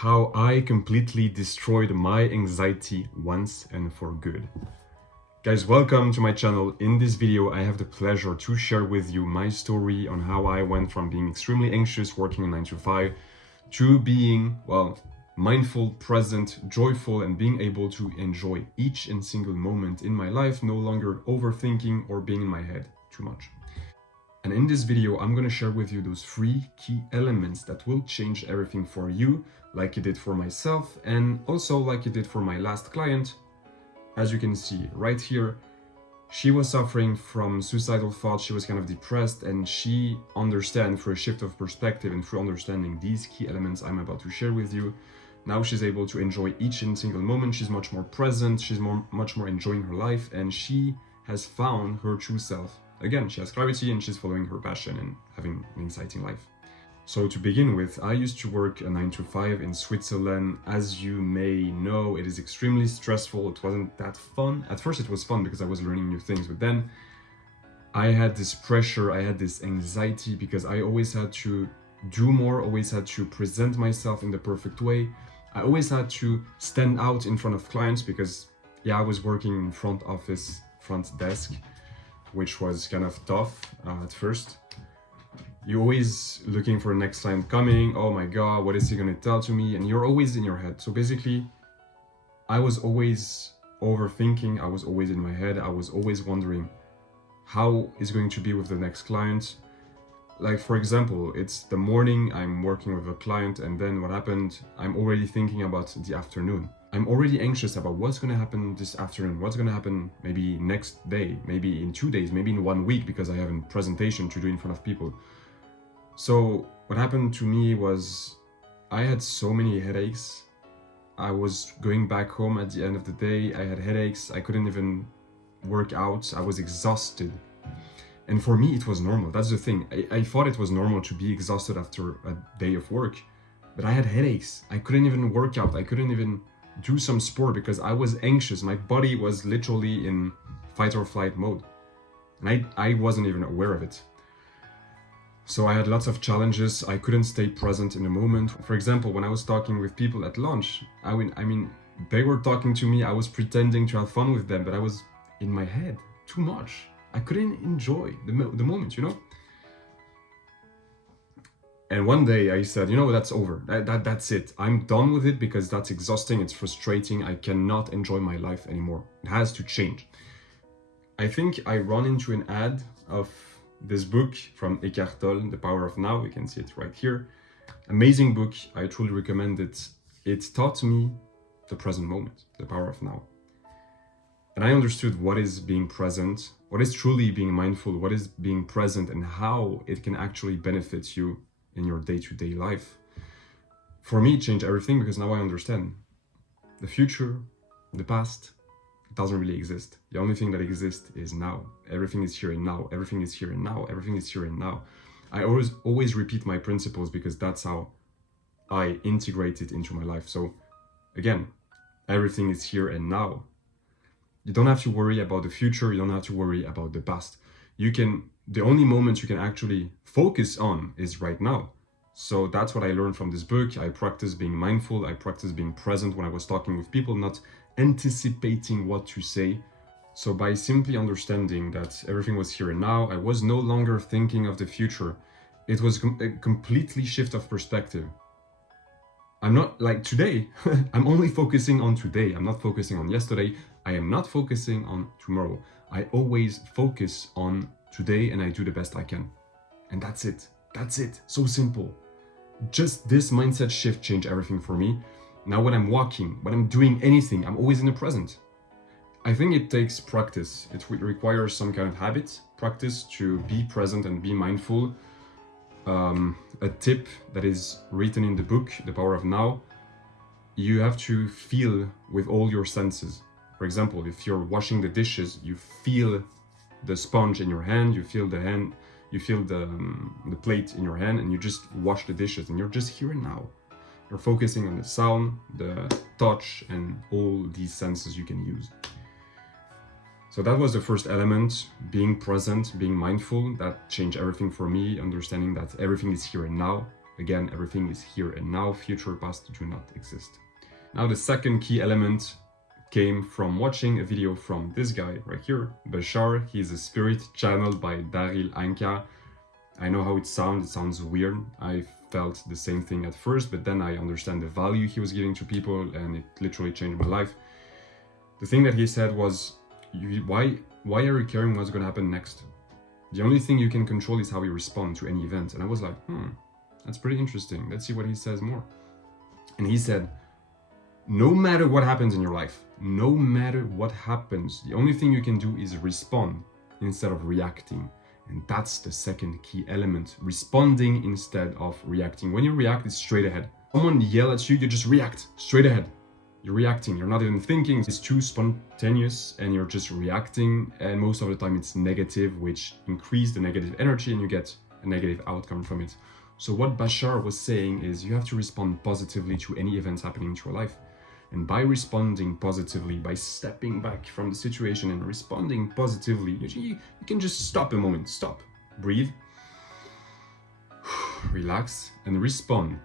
how I completely destroyed my anxiety once and for good. Guys, welcome to my channel. In this video, I have the pleasure to share with you my story on how I went from being extremely anxious working a 9 to 5 to being, well, mindful, present, joyful, and being able to enjoy each and single moment in my life, no longer overthinking or being in my head too much. And in this video, I'm going to share with you those 3 key elements that will change everything for you, like it did for myself, and also like it did for my last client. As you can see right here, she was suffering from suicidal thoughts, she was kind of depressed, and she understands through a shift of perspective and through understanding these key elements I'm about to share with you. Now she's able to enjoy each and single moment, she's much more present, she's much more enjoying her life, and she has found her true self. Again, she has clarity and she's following her passion and having an exciting life. So to begin with, I used to work a 9 to 5 in Switzerland. As you may know, it is extremely stressful. It wasn't that fun. At first it was fun because I was learning new things, but then I had this pressure, I had this anxiety because I always had to do more, always had to present myself in the perfect way. I always had to stand out in front of clients because, yeah, I was working in front office, front desk, which was kind of tough at first. You're always looking for the next client coming. Oh my God, what is he gonna tell to me? And you're always in your head. So basically, I was always overthinking. I was always in my head. I was always wondering how it's going to be with the next client. Like, for example, it's the morning, I'm working with a client, and then what happened, I'm already thinking about the afternoon. I'm already anxious about what's going to happen this afternoon, what's going to happen maybe next day, maybe in 2 days, maybe in 1 week, because I have a presentation to do in front of people. So what happened to me was I had so many headaches. I was going back home at the end of the day, I had headaches, I couldn't even work out, I was exhausted. And for me, it was normal. That's the thing. I thought it was normal to be exhausted after a day of work, but I had headaches. I couldn't even work out. I couldn't even do some sport because I was anxious. My body was literally in fight or flight mode. And I wasn't even aware of it. So I had lots of challenges. I couldn't stay present in the moment. For example, when I was talking with people at lunch, I mean, they were talking to me. I was pretending to have fun with them, but I was in my head too much. I couldn't enjoy the moment, you know? And one day I said, you know, that's over. That's it. I'm done with it because that's exhausting. It's frustrating. I cannot enjoy my life anymore. It has to change. I think I run into an ad of this book from Eckhart Tolle, The Power of Now. You can see it right here. Amazing book. I truly recommend it. It taught me the present moment, the power of now. And I understood what is being present, what is truly being mindful, what is being present, and how it can actually benefit you in your day-to-day life. For me, it changed everything because now I understand the future, the past, doesn't really exist. The only thing that exists is now. Everything is here and now. Everything is here and now. Everything is here and now. I always repeat my principles because that's how I integrate it into my life. So again, everything is here and now. You don't have to worry about the future. You don't have to worry about the past. The only moment you can actually focus on is right now. So that's what I learned from this book. I practice being mindful. I practice being present when I was talking with people, not anticipating what to say. So by simply understanding that everything was here and now, I was no longer thinking of the future. It was a completely shift of perspective. I'm not like today. I'm only focusing on today. I'm not focusing on yesterday. I am not focusing on tomorrow. I always focus on today and I do the best I can. And that's it. That's it. So simple. Just this mindset shift changed everything for me. Now when I'm walking, when I'm doing anything, I'm always in the present. I think it takes practice. It requires some kind of habit, practice to be present and be mindful. A tip that is written in the book, The Power of Now, you have to feel with all your senses. For example, if you're washing the dishes, you feel the sponge in your hand, you feel the hand, you feel the plate in your hand, and you just wash the dishes, and you're just here and now. You're focusing on the sound, the touch, and all these senses you can use. So that was the first element, being present, being mindful. That changed everything for me, understanding that everything is here and now. Again, everything is here and now, future, past do not exist. Now the second key element came from watching a video from this guy right here, Bashar. He's a spirit channeled by Daryl Anka. I know how it sounds weird. I felt the same thing at first, but then I understand the value he was giving to people, and it literally changed my life. The thing that he said was, why are you caring what's going to happen next? The only thing you can control is how you respond to any event. And I was like, that's pretty interesting. Let's see what he says more. And he said, no matter what happens in your life, no matter what happens, the only thing you can do is respond instead of reacting. And that's the second key element, responding instead of reacting. When you react, it's straight ahead. Someone yell at you, you just react straight ahead. You're reacting, you're not even thinking. It's too spontaneous and you're just reacting. And most of the time it's negative, which increases the negative energy and you get a negative outcome from it. So what Bashar was saying is you have to respond positively to any events happening in your life. And by responding positively, by stepping back from the situation and responding positively, you can just stop a moment, stop, breathe, relax, and respond.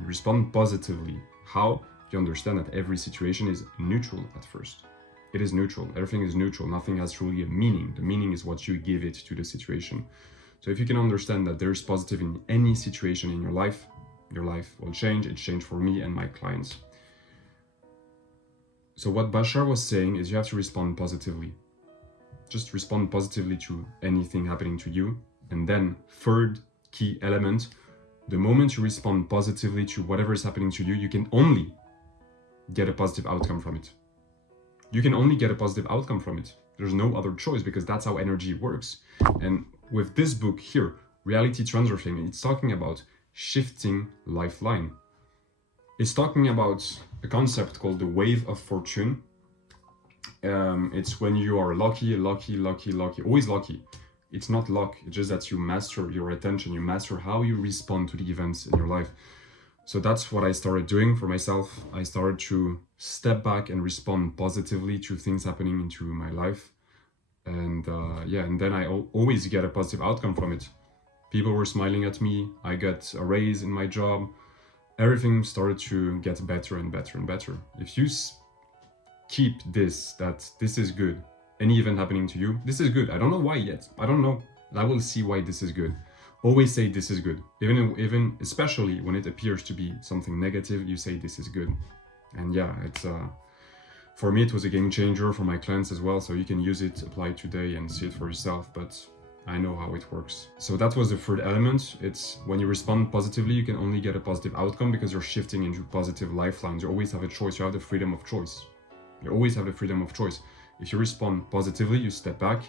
Respond positively. How? You understand that every situation is neutral at first. It is neutral. Everything is neutral. Nothing has truly a meaning. The meaning is what you give it to the situation. So if you can understand that there's positive in any situation in your life will change. It changed for me and my clients. So what Bashar was saying is you have to respond positively. Just respond positively to anything happening to you. And then third key element, the moment you respond positively to whatever is happening to you, you can only get a positive outcome from it. You can only get a positive outcome from it. There's no other choice because that's how energy works. And with this book here, Reality Transurfing, it's talking about shifting lifeline. It's talking about a concept called the wave of fortune. It's when you are lucky, always lucky. It's not luck, it's just that you master your attention, you master how you respond to the events in your life. So that's what I started doing for myself. I started to step back and respond positively to things happening into my life. And and then I always get a positive outcome from it. People were smiling at me, I got a raise in my job. Everything started to get better and better and better. If you keep that this is good, any event happening to you, this is good. I don't know why yet. I don't know. I will see why this is good. Always say this is good. Even especially when it appears to be something negative, you say this is good. And yeah, it's for me it was a game changer, for my clients as well. So you can use it, apply it today and see it for yourself. But I know how it works. So that was the third element. It's when you respond positively, you can only get a positive outcome because you're shifting into positive lifelines. You always have a choice. You have the freedom of choice. You always have the freedom of choice. If you respond positively, you step back,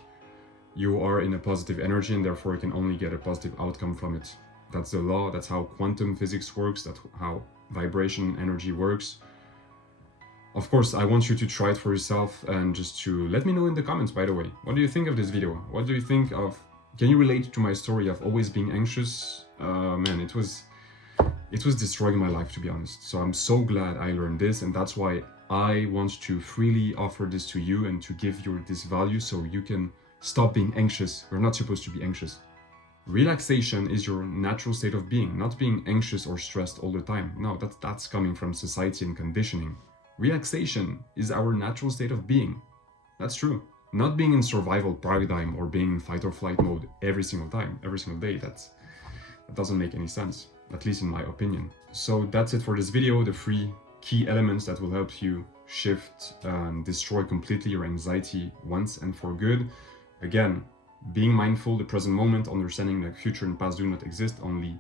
you are in a positive energy and therefore you can only get a positive outcome from it. That's the law. That's how quantum physics works. That's how vibration energy works. Of course, I want you to try it for yourself and just to let me know in the comments, by the way. What do you think of this video? What do you think of... Can you relate to my story of always being anxious? Man, it was destroying my life, to be honest. So I'm so glad I learned this, and that's why I want to freely offer this to you and to give you this value so you can stop being anxious. We're not supposed to be anxious. Relaxation is your natural state of being, not being anxious or stressed all the time. No, that's coming from society and conditioning. Relaxation is our natural state of being. That's true. Not being in survival paradigm or being in fight or flight mode every single time, every single day. That doesn't make any sense, at least in my opinion. So that's it for this video, the 3 key elements that will help you shift and destroy completely your anxiety once and for good. Again, being mindful, the present moment, understanding that future and past do not exist, only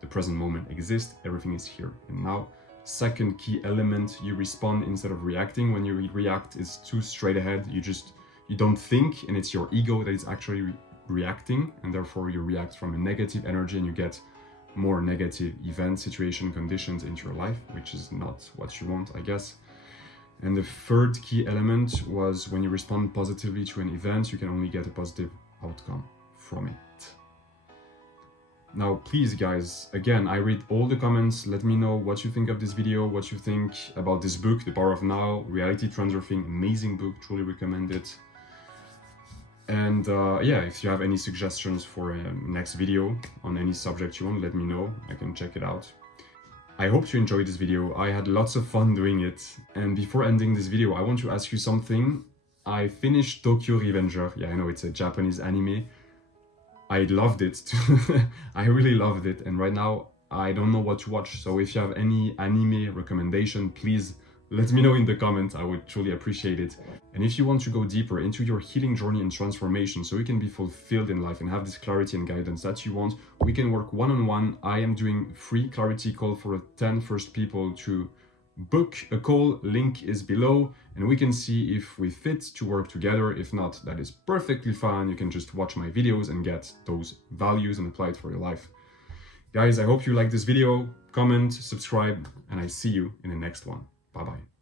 the present moment exists, everything is here and now. Second key element, you respond instead of reacting. When you react, it's too straight ahead. You don't think, and it's your ego that is actually reacting, and therefore you react from a negative energy and you get more negative event, situation, conditions into your life, which is not what you want, I guess. And the third key element was when you respond positively to an event, you can only get a positive outcome from it. Now, please guys, again, I read all the comments. Let me know what you think of this video, what you think about this book, The Power of Now, Reality Transurfing, amazing book, truly recommend it. And yeah, if you have any suggestions for a next video on any subject you want, let me know. I can check it out. I hope you enjoyed this video. I had lots of fun doing it. And before ending this video, I want to ask you something. I finished Tokyo Revenger. Yeah, I know it's a Japanese anime. I loved it. I really loved it. And right now, I don't know what to watch. So if you have any anime recommendation, please let me know in the comments. I would truly appreciate it. And if you want to go deeper into your healing journey and transformation so you can be fulfilled in life and have this clarity and guidance that you want, we can work one-on-one. I am doing free clarity call for 10 first people to book a call. Link is below, and we can see if we fit to work together. If not, that is perfectly fine. You can just watch my videos and get those values and apply it for your life. Guys, I hope you like this video. Comment, subscribe, and I see you in the next one. Bye-bye.